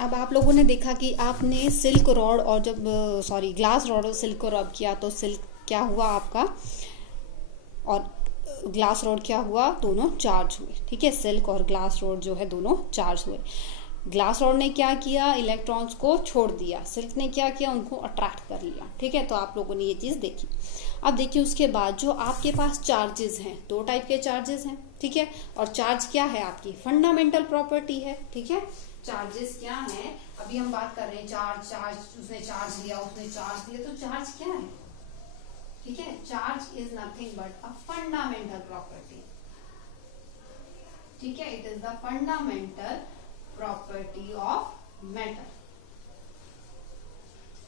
अब आप लोगों ने देखा कि आपने सिल्क रॉड और जब ग्लास रॉड और सिल्क को रब किया तो सिल्क क्या हुआ आपका, और ग्लास रॉड क्या हुआ, दोनों चार्ज हुए। ठीक है, सिल्क और ग्लास रॉड जो है दोनों चार्ज हुए। ग्लास रॉड ने क्या किया, इलेक्ट्रॉन्स को छोड़ दिया, सिल्क ने क्या किया, उनको अट्रैक्ट कर लिया। ठीक है, तो आप लोगों ने ये चीज़ देखी। अब देखिए उसके बाद जो आपके पास चार्जेस हैं, दो टाइप के चार्जेस हैं। ठीक है, और चार्ज क्या है, आपकी फंडामेंटल प्रॉपर्टी है। ठीक है, चार्जेस क्या है, अभी हम बात कर रहे हैं चार्ज, उसने चार्ज लिया, उसने चार्ज दिया, तो चार्ज क्या है। ठीक है, charge is nothing but a fundamental property. ठीक है, it is the fundamental property of matter.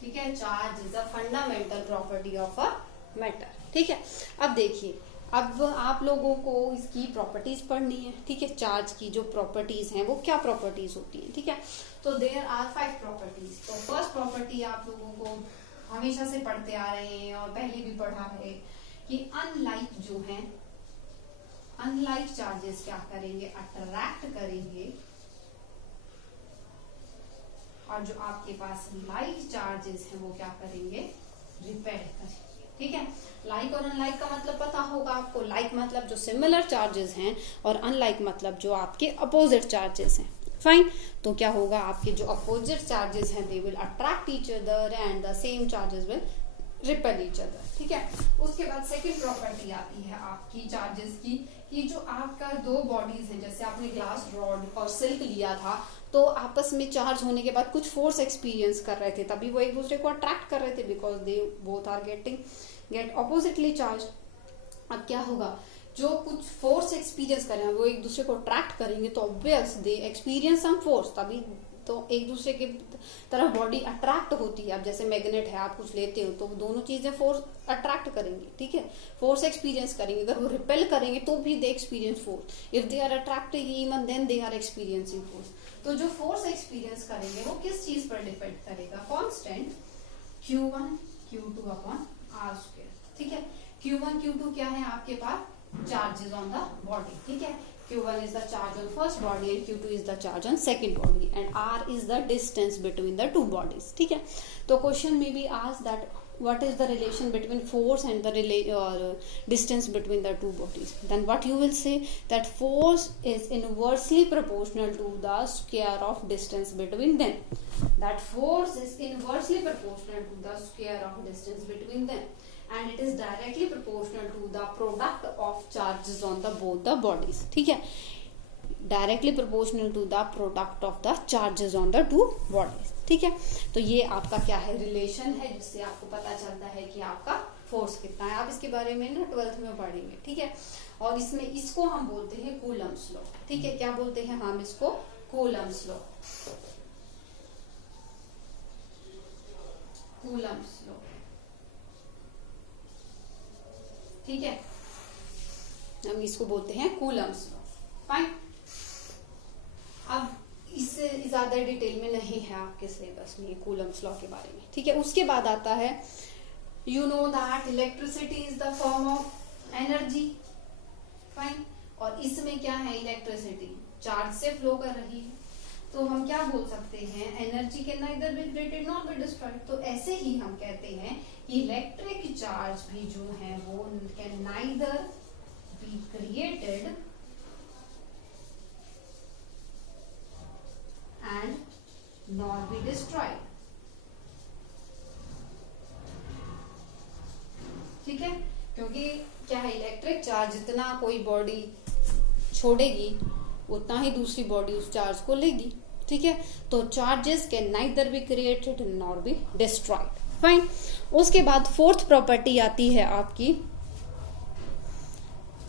ठीक है, charge is a fundamental property of a matter. ठीक है, अब देखिए, अब आप लोगों को इसकी प्रॉपर्टीज पढ़नी है। ठीक है, चार्ज की जो प्रॉपर्टीज हैं वो क्या प्रॉपर्टीज होती हैं। ठीक है, तो देयर आर 5 प्रॉपर्टीज। तो फर्स्ट प्रॉपर्टी आप लोगों को हमेशा से पढ़ते आ रहे हैं और पहले भी पढ़ा है कि अनलाइक जो है, अनलाइक चार्जेस क्या करेंगे, अट्रैक्ट करेंगे, और जो आपके पास लाइक चार्जेस हैं वो क्या करेंगे, रिपेल करेंगे। ठीक है, लाइक और अनलाइक का मतलब पता होगा आपको। लाइक मतलब जो सिमिलर चार्जेस हैं और अनलाइक मतलब जो आपके अपोजिट चार्जेस हैं। फाइन, तो क्या होगा, आपके जो अपोजिट चार्जेस हैं they will attract each other and the same charges will repel each other. ठीक है, उसके बाद सेकंड प्रॉपर्टी आती है आपकी चार्जेस की, कि जो आपका दो बॉडीज हैं, जैसे आपने ग्लास रॉड और सिल्क लिया था, तो आपस में चार्ज होने के बाद कुछ फोर्स एक्सपीरियंस कर रहे थे, तभी वो एक दूसरे को अट्रैक्ट कर रहे थे, because they both are get oppositely charge. अब क्या होगा, जो कुछ फोर्स एक्सपीरियंस कर रहे हैं वो एक दूसरे को अट्रैक्ट करेंगे, तो ऑब्वियस दे एक्सपीरियंस सम फोर्स, तभी तो एक दूसरे की तरफ बॉडी अट्रैक्ट होती है। अब जैसे मैग्नेट है, आप कुछ लेते हो तो दोनों चीजें फोर्स अट्रैक्ट करेंगी। ठीक है, फोर्स एक्सपीरियंस करेंगे, अगर वो रिपेल करेंगे तो भी they experience force. If they are attracting even then they are experiencing force. तो जो फोर्स एक्सपीरियंस करेंगे वो किस चीज पर डिपेंड करेगा, constant Q1 Q2 upon R square. ठीक है, Q1 Q2 क्या है आपके पास, चार्जेस ऑन द बॉडी। ठीक है, Q1 is the charge on first body and Q2 is the charge on second body and R is the distance between the two bodies. ठीक है, तो क्वेश्चन में भी asked that what is the relation between force and the distance between the two bodies. Then what you will say, that force is inversely proportional to the square of distance between them. That force is inversely proportional to the square of distance between them. And it is directly proportional to the product of charges on the both the bodies. ठीक है, directly proportional to the product of the charges on the two bodies. ठीक है, तो ये आपका क्या है, relation है, जिससे आपको पता चलता है कि आपका फोर्स कितना है। आप इसके बारे में ना 12th में पढ़ेंगे। ठीक है, और इसमें इसको हम बोलते हैं कूलम्स लॉ। ठीक है, क्या बोलते हैं हम इसको, कूलम्स लॉ, कूलम्स लॉ। ठीक है, हम इसको बोलते हैं कूलम्स लॉ। फाइन, अब इससे ज्यादा डिटेल में नहीं है आपके सिलेबस में कूलम्स लॉ के बारे में। ठीक है, उसके बाद आता है, you know that electricity is the form of energy. Fine, और इसमें क्या है, इलेक्ट्रिसिटी चार्ज से फ्लो कर रही है, तो हम क्या बोल सकते हैं, energy can neither be created not be destroyed. तो ऐसे ही हम कहते हैं कि इलेक्ट्रिक चार्ज भी जो है वो can neither be created and not be destroyed. ठीक है, क्योंकि क्या है, इलेक्ट्रिक चार्ज जितना कोई बॉडी छोड़ेगी उतना ही दूसरी बॉडी उस चार्ज को लेगी। ठीक है, तो charges can neither be created nor be destroyed. Fine, उसके बाद फोर्थ प्रॉपर्टी आती है आपकी,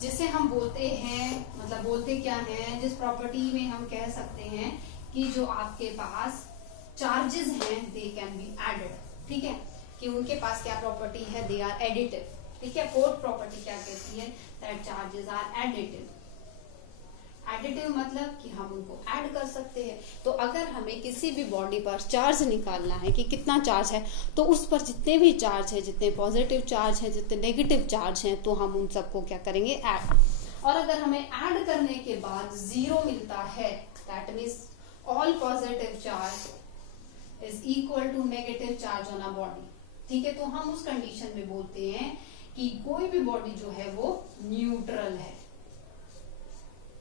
जिसे हम बोलते हैं, मतलब बोलते क्या है, जिस प्रॉपर्टी में हम कह सकते हैं कि जो आपके पास चार्जेस हैं दे कैन बी एडेड। ठीक है, कि उनके पास क्या प्रॉपर्टी है, दे आर एडिटिव। ठीक है, फोर्थ प्रॉपर्टी क्या कहती है, that charges are additive. Additive मतलब कि हम उनको ऐड कर सकते हैं। तो अगर हमें किसी भी बॉडी पर चार्ज निकालना है कि कितना चार्ज है, तो उस पर जितने भी चार्ज है, जितने पॉजिटिव चार्ज है, जितने नेगेटिव चार्ज हैं, तो हम उन सबको क्या करेंगे, ऐड। और अगर हमें ऐड करने के बाद 0 मिलता है, that means all positive charge is equal to negative charge on a body. ठीक है, तो हम उस कंडीशन में बोलते हैं कि कोई भी बॉडी जो है वो न्यूट्रल है।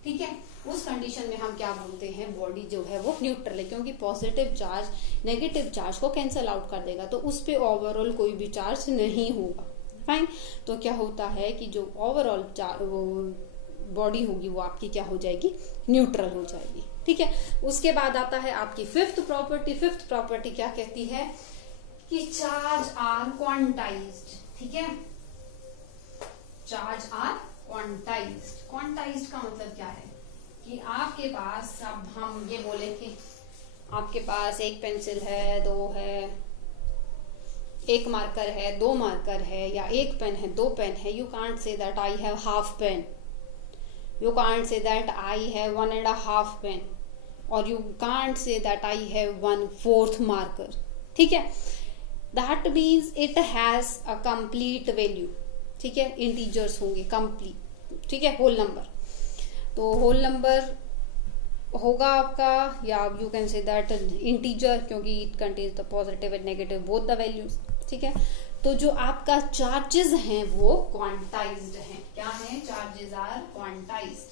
ठीक है, उस कंडीशन में हम क्या बोलते हैं, बॉडी जो है वो न्यूट्रल है, क्योंकि पॉजिटिव चार्ज नेगेटिव चार्ज को कैंसल आउट कर देगा, तो उस पे ओवरऑल कोई भी चार्ज नहीं होगा। फाइन, तो क्या होता है कि जो ओवरऑल बॉडी होगी वो आपकी क्या हो जाएगी, न्यूट्रल हो जाएगी। ठीक है, उसके बाद आता है आपकी फिफ्थ प्रॉपर्टी। फिफ्थ प्रॉपर्टी क्या कहती है कि चार्ज आर क्वांटाइज्ड। ठीक है, चार्ज आर क्वांटाइज्ड। क्वांटाइज्ड का मतलब क्या है कि आपके पास, अब हम ये बोले कि आपके पास एक पेंसिल है, दो है, एक मार्कर है, दो मार्कर है, या एक पेन है, दो पेन है, you can't say that I have half pen, you can't say that I have 1.5 pen, और you can't say that I have 1/4 marker. ठीक है, that means it has a complete value. ठीक है, integers होंगे complete. ठीक है, whole number, तो whole number होगा आपका, या you can say that integer, क्योंकि it contains the positive and negative both the values. ठीक है, तो जो आपका चार्जेस हैं वो क्वांटाइज्ड हैं। क्या है, चार्जेस आर क्वांटाइज्ड।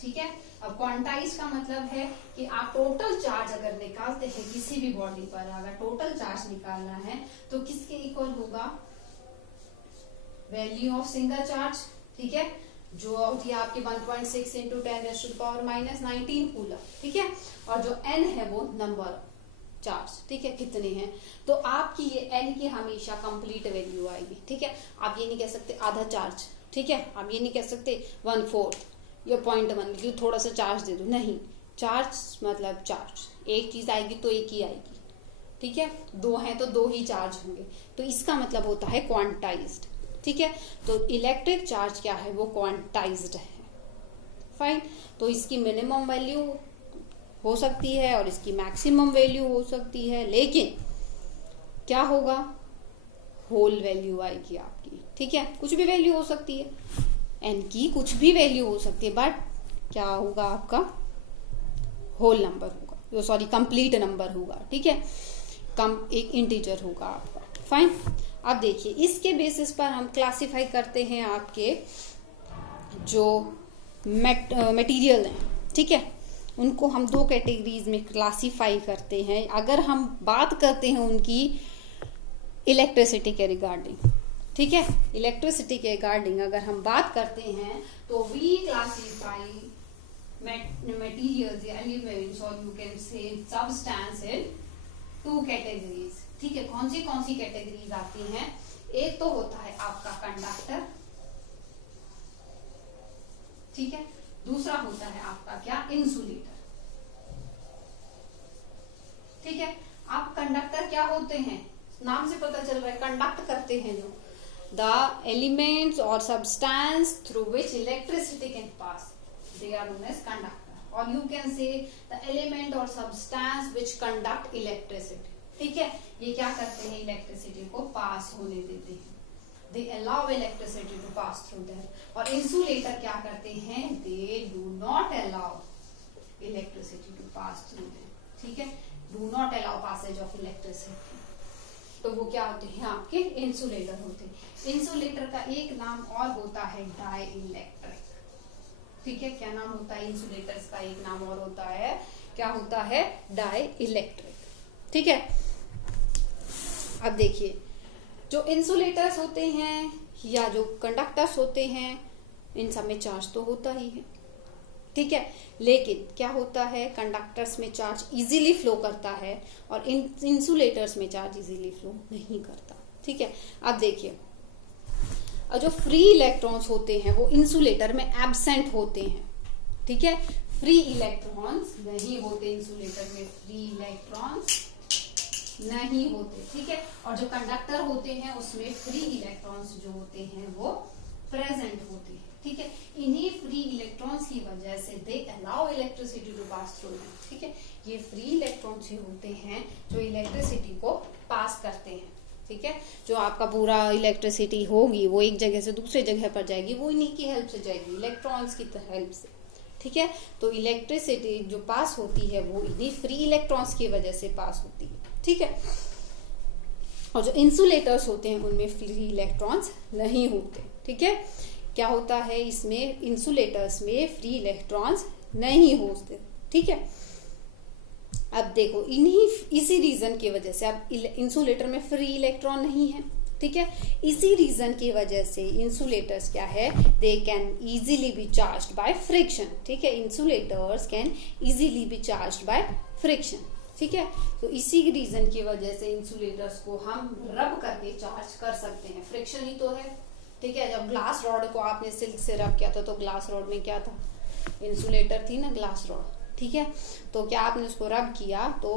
ठीक है, अब क्वांटाइज का मतलब है कि आप टोटल चार्ज अगर निकालते हैं किसी भी बॉडी पर, अगर टोटल चार्ज निकालना है तो किसके इक्वल होगा, वैल्यू ऑफ सिंगल चार्ज। ठीक है, जो होती है आपकी 1.6 इंटू 10⁻⁻19 कूलम। ठीक है, और जो n है वो नंबर चार्ज। ठीक है, कितने हैं, तो आपकी ये n की हमेशा कंप्लीट वैल्यू आएगी। ठीक है, आप ये नहीं कह सकते आधा चार्ज। ठीक है, आप ये नहीं कह सकते 1/4 या 0.1 थोड़ा सा चार्ज दे दो, नहीं, चार्ज मतलब चार्ज, एक चीज आएगी तो एक ही आएगी। ठीक है, दो हैं तो दो ही चार्ज होंगे, तो इसका मतलब होता है क्वांटाइज्ड। ठीक है, तो इलेक्ट्रिक चार्ज क्या है, वो क्वांटाइज्ड है। फाइन, तो इसकी मिनिमम वैल्यू हो सकती है और इसकी मैक्सिमम वैल्यू हो सकती है, लेकिन क्या होगा, होल वैल्यू आएगी आपकी। ठीक है, कुछ भी वैल्यू हो सकती है, एन की कुछ भी वैल्यू हो सकती है, बट क्या होगा, आपका होल नंबर होगा, सॉरी कंप्लीट नंबर होगा। ठीक है, एक इंटीजर होगा आपका। फाइन, अब देखिए इसके बेसिस पर हम क्लासिफाई करते हैं आपके जो मटेरियल हैं। ठीक है, उनको हम दो कैटेगरीज में क्लासिफाई करते हैं। अगर हम बात करते हैं उनकी इलेक्ट्रिसिटी के रिगार्डिंग, ठीक है, इलेक्ट्रिसिटी के रिगार्डिंग अगर हम बात करते हैं तो वी क्लासिफाई मटेरियल्स या एलिमेंट्स, और यू कैन से सब्सटेंस इन 2 कैटेगरीज। ठीक है, कौन सी कैटेगरीज आती हैं, एक तो होता है आपका कंडक्टर। ठीक है, दूसरा होता है आपका क्या, इंसुलेटर। ठीक है, आप कंडक्टर क्या होते हैं, नाम से पता चल रहा है, कंडक्ट करते हैं जो the elements or substance through which electricity can pass, they are known as conductor, or you can say the element or substance which conduct electricity. ठीक है, ये क्या करते हैं, इलेक्ट्रिसिटी को पास होने देते हैं, they allow electricity to pass through them. और इंसुलेटर क्या करते हैं, they do not allow electricity to pass through them. ठीक है, do not allow passage of electricity, तो वो क्या होते हैं, आपके इंसुलेटर होते हैं। इंसुलेटर का एक नाम और होता है डाई इलेक्ट्रिक। ठीक है, क्या नाम होता है, इंसुलेटर्स का एक नाम और होता है, क्या होता है, डाई इलेक्ट्रिक। ठीक है, अब देखिए जो इंसुलेटर्स होते हैं या जो कंडक्टर्स होते हैं, इन सब में चार्ज तो होता ही है। ठीक है, लेकिन क्या होता है, कंडक्टर्स में चार्ज इजीली फ्लो करता है और इंसुलेटर्स में चार्ज इजीली फ्लो नहीं करता। ठीक है, अब देखिए जो फ्री इलेक्ट्रॉन्स होते हैं वो इंसुलेटर में एब्सेंट होते हैं। ठीक है, फ्री इलेक्ट्रॉन्स नहीं होते इंसुलेटर में, फ्री इलेक्ट्रॉन्स नहीं होते। ठीक है, और जो कंडक्टर होते हैं उसमें फ्री इलेक्ट्रॉन्स जो होते हैं वो प्रेजेंट होते हैं। ठीक है, इन्हीं फ्री इलेक्ट्रॉन्स की वजह से they allow electricity to pass through them. ठीक है, ये फ्री इलेक्ट्रॉन्स ही होते हैं जो इलेक्ट्रिसिटी को पास करते हैं। ठीक है, जो आपका पूरा इलेक्ट्रिसिटी होगी वो एक जगह से दूसरे जगह पर जाएगी, वो इन्हीं की हेल्प से जाएगी, इलेक्ट्रॉन्स की हेल्प से। ठीक है। तो इलेक्ट्रिसिटी जो पास होती है वो इन्हीं फ्री इलेक्ट्रॉन्स की वजह से पास होती है, ठीक है। और जो इंसुलेटर्स होते हैं उनमें फ्री इलेक्ट्रॉन्स नहीं होते, ठीक है। क्या होता है इसमें, इंसुलेटर्स में फ्री इलेक्ट्रॉन्स नहीं होते, ठीक है। अब देखो इसी रीजन की वजह से, अब इंसुलेटर में फ्री इलेक्ट्रॉन नहीं है, ठीक है। इसी रीजन की वजह से इंसुलेटर्स क्या है, they can easily B charged by friction, ठीक है। Insulators can easily B charged by friction, ठीक है। तो इसी रीजन की वजह से इंसुलेटर्स को हम रब करके चार्ज कर सकते हैं, फ्रिक्शन ही तो है, ठीक है। जब ग्लास रॉड को आपने सिल्क से रब किया था तो ग्लास रॉड में क्या था, इंसुलेटर थी ना ग्लास रॉड, ठीक है। तो क्या आपने उसको रब किया तो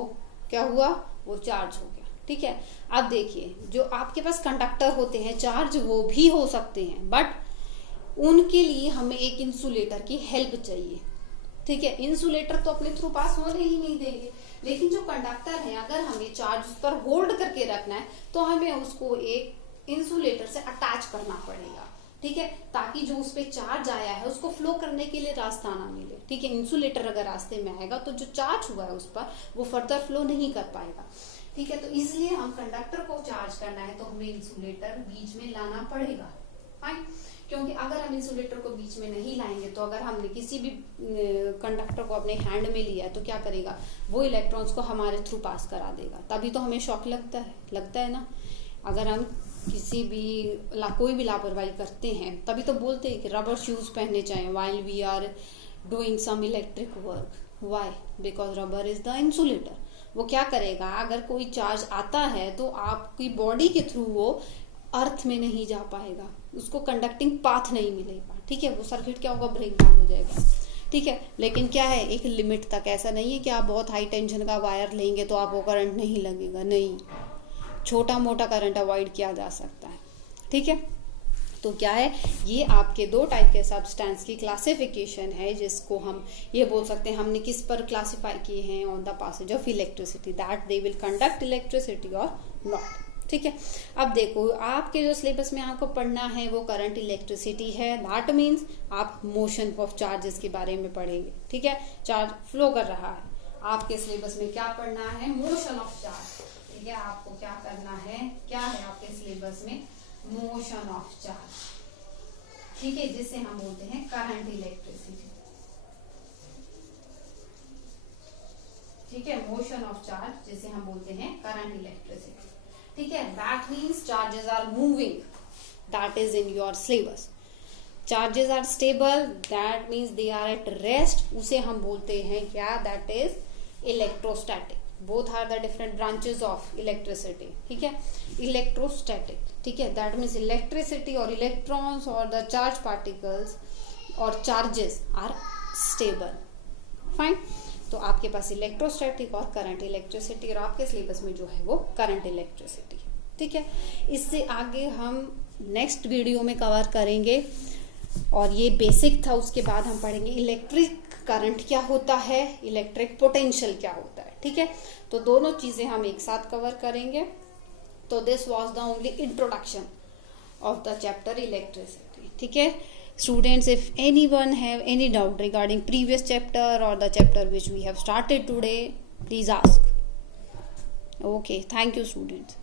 क्या हुआ, वो चार्ज हो गया, ठीक है। अब देखिए जो आपके पास कंडक्टर होते हैं चार्ज वो भी हो सकते हैं, बट उनके लिए हमें एक इंसुलेटर की हेल्प चाहिए, ठीक है। इंसुलेटर तो अपने थ्रू पास होने ही नहीं देंगे, लेकिन जो कंडक्टर है अगर हमें चार्ज उस पर होल्ड करके रखना है तो हमें उसको एक इंसुलेटर से अटैच करना पड़ेगा, ठीक है, ताकि जो उस पे चार्ज आया है उसको फ्लो करने के लिए रास्ता ना मिले, ठीक है। इंसुलेटर अगर रास्ते में आएगा तो जो चार्ज हुआ है उस पर वो फर्दर फ्लो नहीं कर पाएगा, ठीक है। तो इसलिए हम कंडक्टर को चार्ज करना है तो हमें इंसुलेटर बीच में लाना पड़ेगा, फाइन। क्योंकि अगर हम इंसुलेटर को बीच में नहीं लाएंगे तो अगर हमने किसी भी कंडक्टर को अपने हैंड में लिया तो क्या करेगा, वो इलेक्ट्रॉन्स को हमारे थ्रू पास करा देगा, तभी तो हमें शॉक लगता है ना। अगर हम किसी भी कोई भी लापरवाही करते हैं तभी तो बोलते हैं कि रबर शूज पहनने चाहिए while we are doing some electric work, why, because rubber is the insulator. वो क्या करेगा, अगर कोई चार्ज आता है तो आपकी बॉडी के थ्रू वो अर्थ में नहीं जा पाएगा, उसको कंडक्टिंग पाथ नहीं मिलेगा, ठीक है। वो सर्किट क्या होगा, ब्रेक डाउन हो जाएगा, ठीक है। लेकिन क्या है, एक लिमिट तक, ऐसा नहीं है कि आप बहुत हाई टेंशन का वायर लेंगे तो आपको करंट नहीं लगेगा, नहीं, छोटा मोटा करंट अवॉइड किया जा सकता है, ठीक है। तो क्या है, ये आपके दो टाइप के सब्सटेंस की क्लासिफिकेशन है, जिसको हम ये बोल सकते हैं हमने किस पर क्लासिफाई किए हैं, on the passage of electricity, that they will conduct electricity और नॉट, ठीक है। अब देखो आपके जो सिलेबस में आपको पढ़ना है वो करंट इलेक्ट्रिसिटी है, दैट मीन्स आप मोशन ऑफ चार्जेस के बारे में पढ़ेंगे, ठीक है। चार्ज फ्लो कर रहा है, आपके सिलेबस में क्या पढ़ना है, मोशन ऑफ चार्ज, ठीक है। आपको क्या करना है, क्या है आपके सिलेबस में, मोशन ऑफ चार्ज, ठीक है, जिसे हम बोलते हैं करंट इलेक्ट्रिसिटी, ठीक है। मोशन ऑफ चार्ज जिसे हम बोलते हैं करंट इलेक्ट्रिसिटी, ठीक है। That means charges are moving, that is in your syllabus. Charges are stable, that means they are at rest, उसे हम बोलते हैं क्या, that is electrostatic. Both are the different branches of electricity, ठीक है। Electrostatic, ठीक है, दैट मीन्स इलेक्ट्रिसिटी और इलेक्ट्रॉन्स और द चार्ज पार्टिकल्स और चार्जेस आर स्टेबल, फाइन। तो आपके पास इलेक्ट्रोस्टैटिक और करंट इलेक्ट्रिसिटी, और आपके सिलेबस में जो है वो करंट इलेक्ट्रिसिटी, ठीक है। इससे आगे हम नेक्स्ट वीडियो में कवर करेंगे, और ये बेसिक था, उसके बाद हम पढ़ेंगे इलेक्ट्रिक करंट क्या होता है, इलेक्ट्रिक पोटेंशियल क्या होता है, ठीक है। तो दोनों चीजें हम एक साथ कवर करेंगे। तो this was the only introduction of the chapter electricity, ठीक है। Students, if anyone have any doubt regarding previous chapter or the chapter which we have started today, please ask. Okay, thank you students.